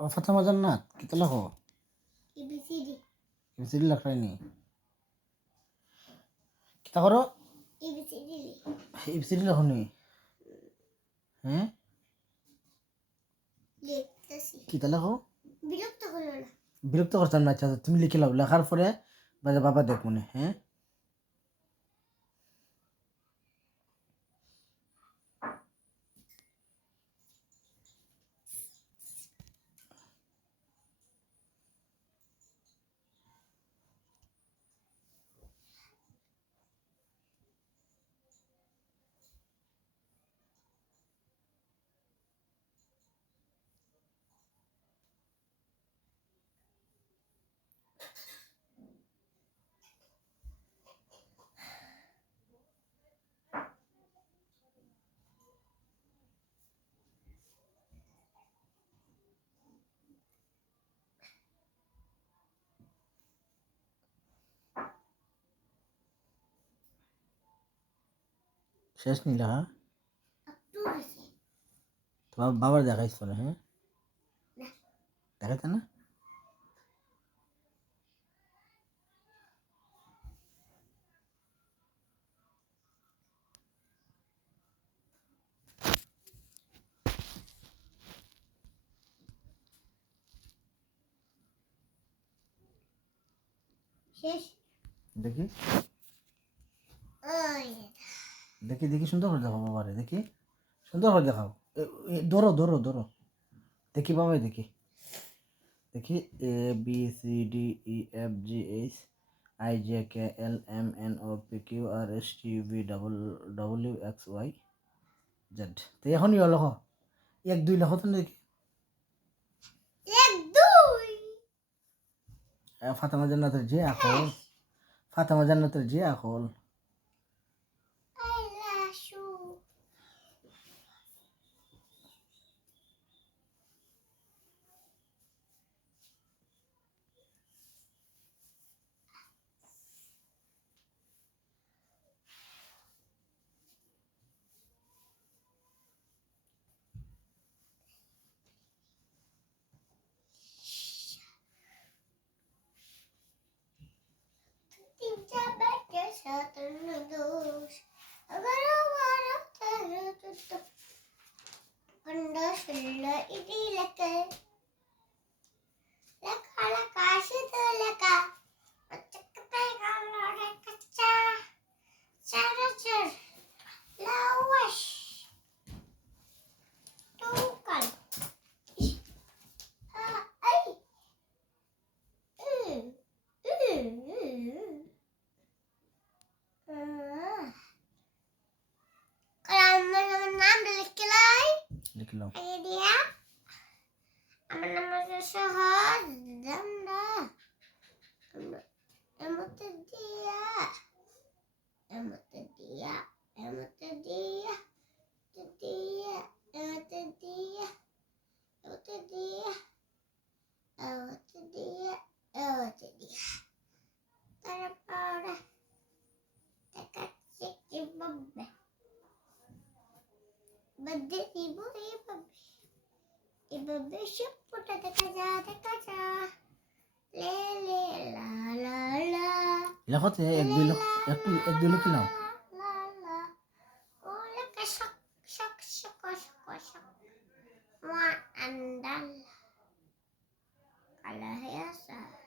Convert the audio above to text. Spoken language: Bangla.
ও ফাতেমা জান্নাত কিতা লেখো এবিসিডি এবিসিডি লেখায়নি কিতা করো এবিসিডি এবিসিডি লেখনি হ্যাঁ লিখতেছি কিতা লেখো বিরক্ত করো না বিরক্ত করতাম না আচ্ছা তুমি লিখে লাও লেখার পরে বাবা দেখ মনে হ্যাঁ শেষ নি লেখা একটু আছে তোমার বাবার দেখাইছ না হ্যাঁ না দেখাইতে না শেষ দেখি ওই দেখি দেখি সুন্দর করে দেখাও বাবারে দেখি সুন্দর করে দেখাও ধরো ধরো ধরো দেখি বাবাই দেখি দেখি A B C D E F G H I J K L M N O P Q R S T U V W X Y Z তো এখনই লেখো এক দুই লেখো তো দেখি এক দুই ফাতেমা জান্নাতের যে আকল ফাতেমা জান্নাতের যে আকল আইলাশু তিনটা বাক্যে সাতান্ন দোষ এগারো বারো তেরো চোদ্দ পনেরো ষোলো ইতি লেখে লেখা লেখা শুধু লেখা চকতে গেল রেখা চার লাওয়াশ টুকাল আই আমার নাম লিখলাই লিখলাম আগে দিয়া আমার নাম সহজ দামরা এমতে দিয়া এমতে দিয়া এমতে দিয়া দিয়া এমতে দিয়া এমতে দিয়া এমতে দিয়া এমতে দিয়া তারপরে দেখাচ্ছি কিভাবে বাদে দিব এভাবে সব ফোটা দেখা যা লে লে লা লা লা লেখো তো এক দুই লেখো একটু এক দুই লিখলাম লা লা ও লেখা শক শক শক শক শক ওয়া আন্দাল আল্লাহ ইয়াসা